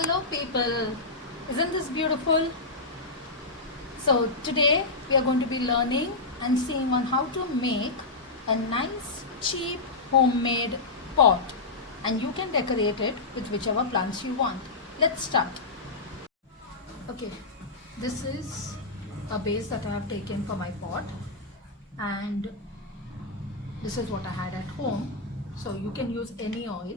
Hello people, isn't this beautiful? So today we are going to be learning and seeing on how to make a nice cheap homemade pot, and you can decorate it with whichever plants you want. Let's start. Okay, this is a base that I have taken for my pot, and this is what I had at home. So you can use any oil.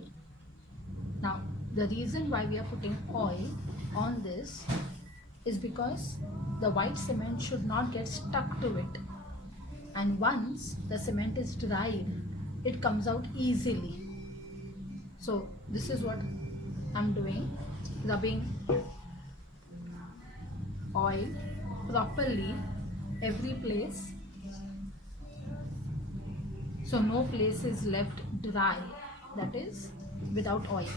Now the reason why we are putting oil on this is because the white cement should not get stuck to it, and once the cement is dried it comes out easily. So this is what I'm doing, rubbing oil properly every place, so no place is left dry, that is without oil.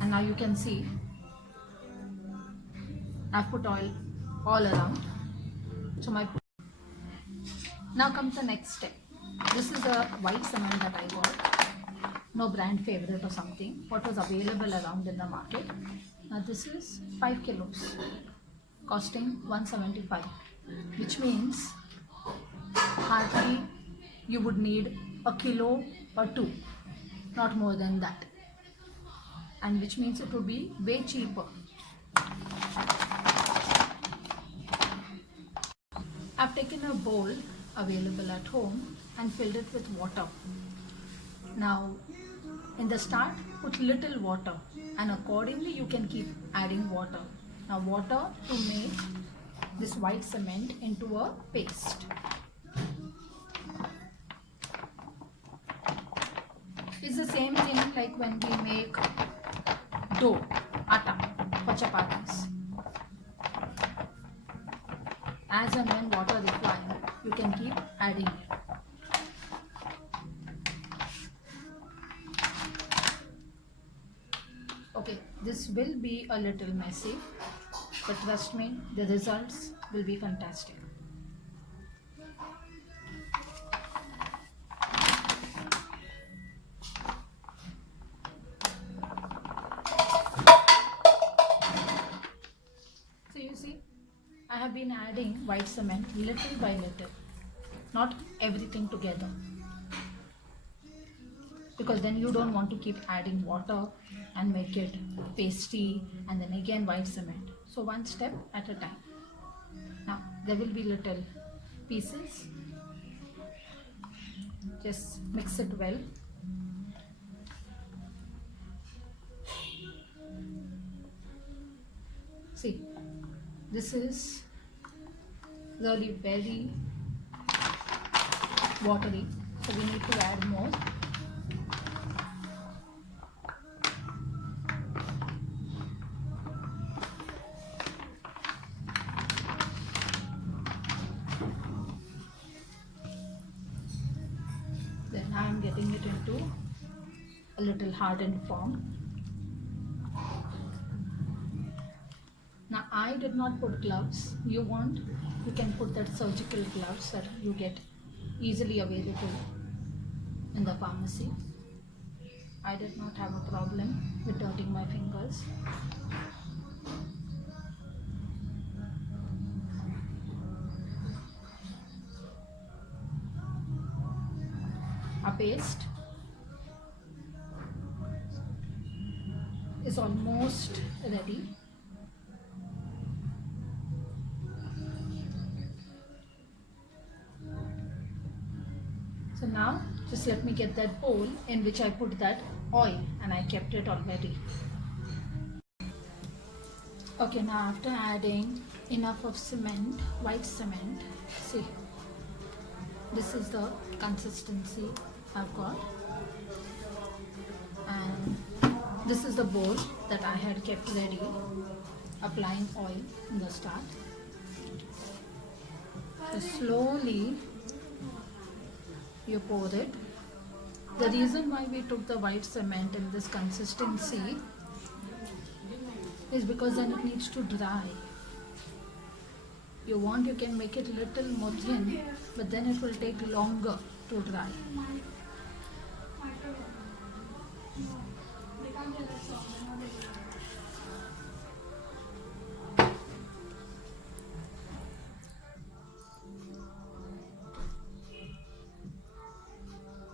And now you can see I've put oil all around. So now comes the next step. This is a white cement that I got, no brand favorite or something, what was available around in the market. Now this is 5 kilos costing 175, which means hardly you would need a kilo or two, not more than that, and which means it would be way cheaper. I've taken a bowl available at home and filled it with water. Now in the start put little water, and accordingly you can keep adding water. Now water to make this white cement into a paste. It's the same thing like when we make dough, atta for chapatis. As and when water required, you can keep adding it. Okay, this will be a little messy, but trust me, the results will be fantastic. So you see, I have been adding white cement little by little, not everything together, because then you don't want to keep adding water and make it pasty and then again white cement. So one step at a time. Now there will be little pieces, just mix it well. See, this is really very watery, so we need to add more. Then I am getting it into a little hardened form. Now I did not put gloves. You can put that surgical gloves that you get easily available in the pharmacy. I did not have a problem with dirtying my fingers. Our paste is almost ready. So now just let me get that bowl in which I put that oil, and I kept it already. Okay, now after adding enough of cement, white cement, see, this is the consistency I've got, and this is the bowl that I had kept ready, applying oil in the start. So slowly you pour it. The reason why we took the white cement in this consistency is because then it needs to dry. You can make it little more thin, but then it will take longer to dry.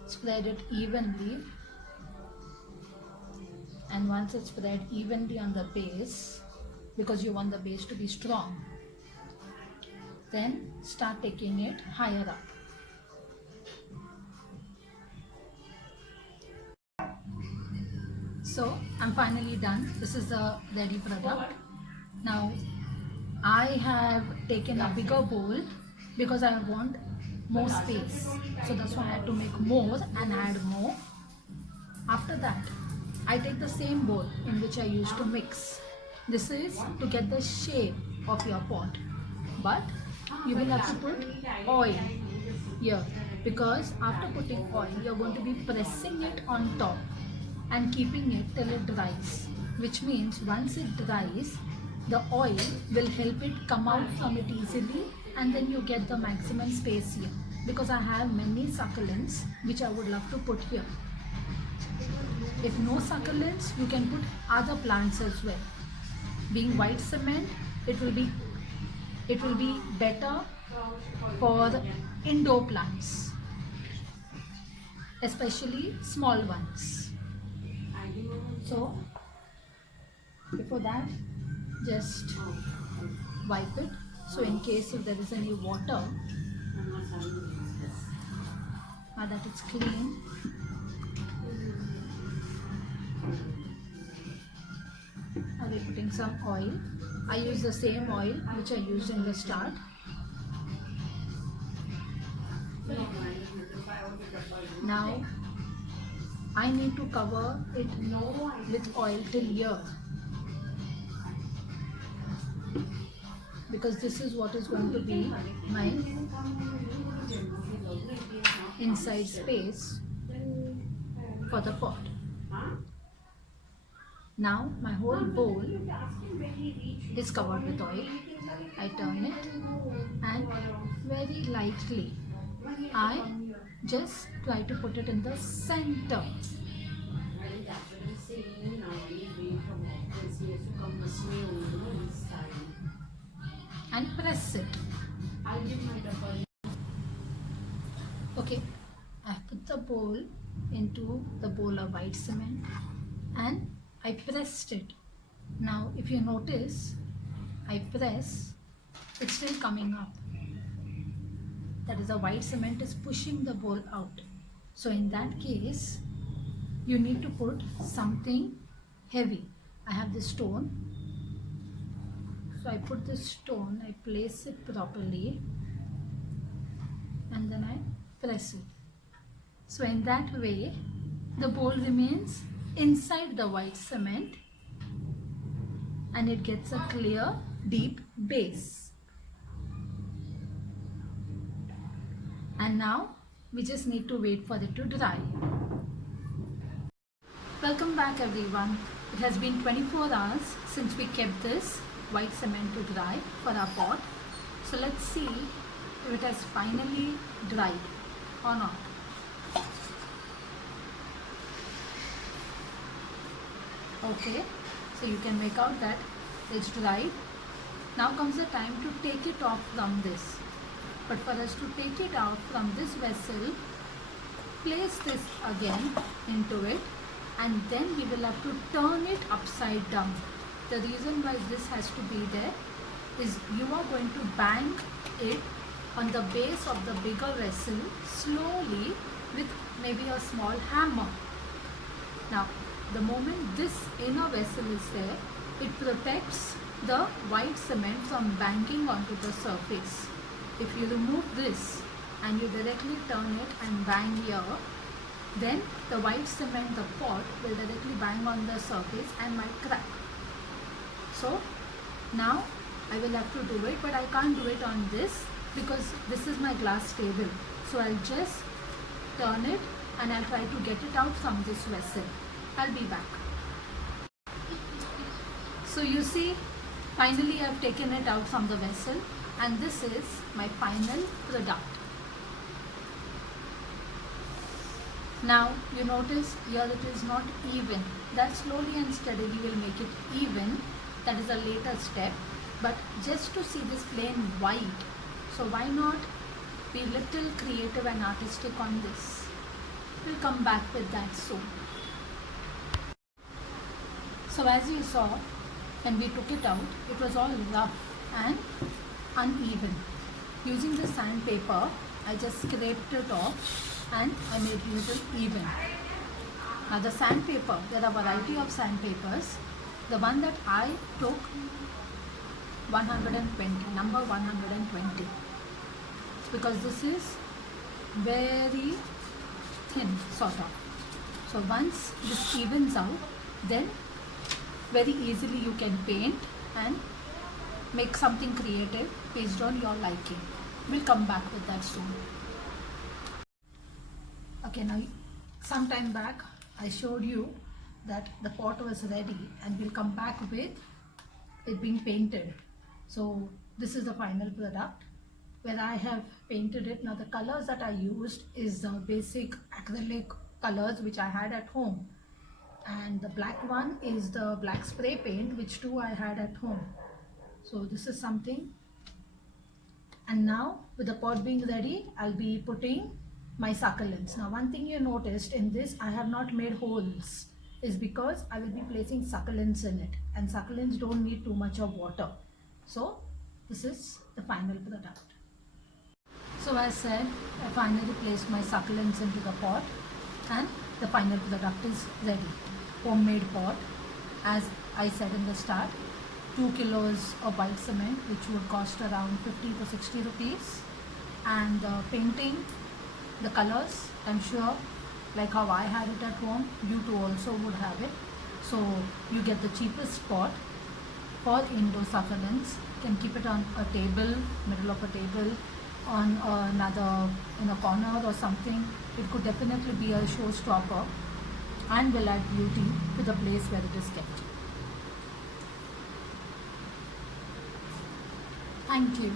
Spread it evenly, and once it's spread evenly on the base, because you want the base to be strong, then start taking it higher up. So I'm finally done. This is the ready product. Now I have taken a bigger bowl because I want more space. So that's why I had to make more and add more. After that, I take the same bowl in which I used to mix. This is to get the shape of your pot. But you will have to put oil here, because after putting oil, you're going to be pressing it on top and keeping it till it dries. Which means once it dries, the oil will help it come out from it easily, and then you get the maximum space here. Because I have many succulents which I would love to put here. If no succulents, you can put other plants as well. Being white cement, it will be better for indoor plants, especially small ones. So before that, just wipe it. So in case if there is any water, now that it's clean, I'll be putting some oil. I use the same oil which I used in the start. Now I need to cover it with oil till here, because this is what is going to be my inside space for the pot. Now my whole bowl is covered with oil. I turn it and very lightly I just try to put it in the center. And press it. Okay, I put the bowl into the bowl of white cement and I pressed it. Now if you notice, I press, it's still coming up. That is, the white cement is pushing the bowl out. So in that case, you need to put something heavy. I have this stone. So I put this stone, I place it properly, and then I press it. So in that way, the bowl remains inside the white cement and it gets a clear, deep base. And now we just need to wait for it to dry. Welcome back everyone. It has been 24 hours since we kept this white cement to dry for our pot. So let's see if it has finally dried or not. Okay, so you can make out that it's dried. Now comes the time to take it off from this. But for us to take it out from this vessel, place this again into it, and then we will have to turn it upside down. The reason why this has to be there is you are going to bang it on the base of the bigger vessel slowly with maybe a small hammer. Now, the moment this inner vessel is there, it protects the white cement from banging onto the surface. If you remove this and you directly turn it and bang here, then the white cement, the pot, will directly bang on the surface and might crack. So now I will have to do it, but I can't do it on this because this is my glass table. So I'll just turn it and I'll try to get it out from this vessel. I'll be back. So you see, finally I've taken it out from the vessel, and this is my final product. Now you notice here it is not even. That slowly and steadily will make it even. That is a later step. But just to see this plain white, so why not be little creative and artistic on this? We'll come back with that soon. So as you saw, when we took it out, it was all rough and uneven. Using the sandpaper, I just scraped it off and I made it little even. Now the sandpaper, there are a variety of sandpapers. The one that I took, 120, number 120, because this is very thin sort of. So once this evens out, then very easily you can paint and make something creative based on your liking. We'll come back with that soon. Okay, now some time back I showed you that the pot was ready and we'll come back with it being painted. So this is the final product where I have painted it. Now the colors that I used is the basic acrylic colors which I had at home, and the black one is the black spray paint which too I had at home. So this is something. And now with the pot being ready, I'll be putting my succulents. Now one thing you noticed in this, I have not made holes, is because I will be placing succulents in it, and succulents don't need too much of water. So this is the final product. So as said, I finally placed my succulents into the pot and the final product is ready. Homemade pot, as I said in the start, 2 kilos of white cement, which would cost around 50 to 60 rupees, and painting, the colors, I'm sure like how I had it at home, you too also would have it. So you get the cheapest pot for indoor succulents. You can keep it on a table, middle of a table, on another, in a corner or something. It could definitely be a showstopper and will add beauty to the place where it is kept. Thank you.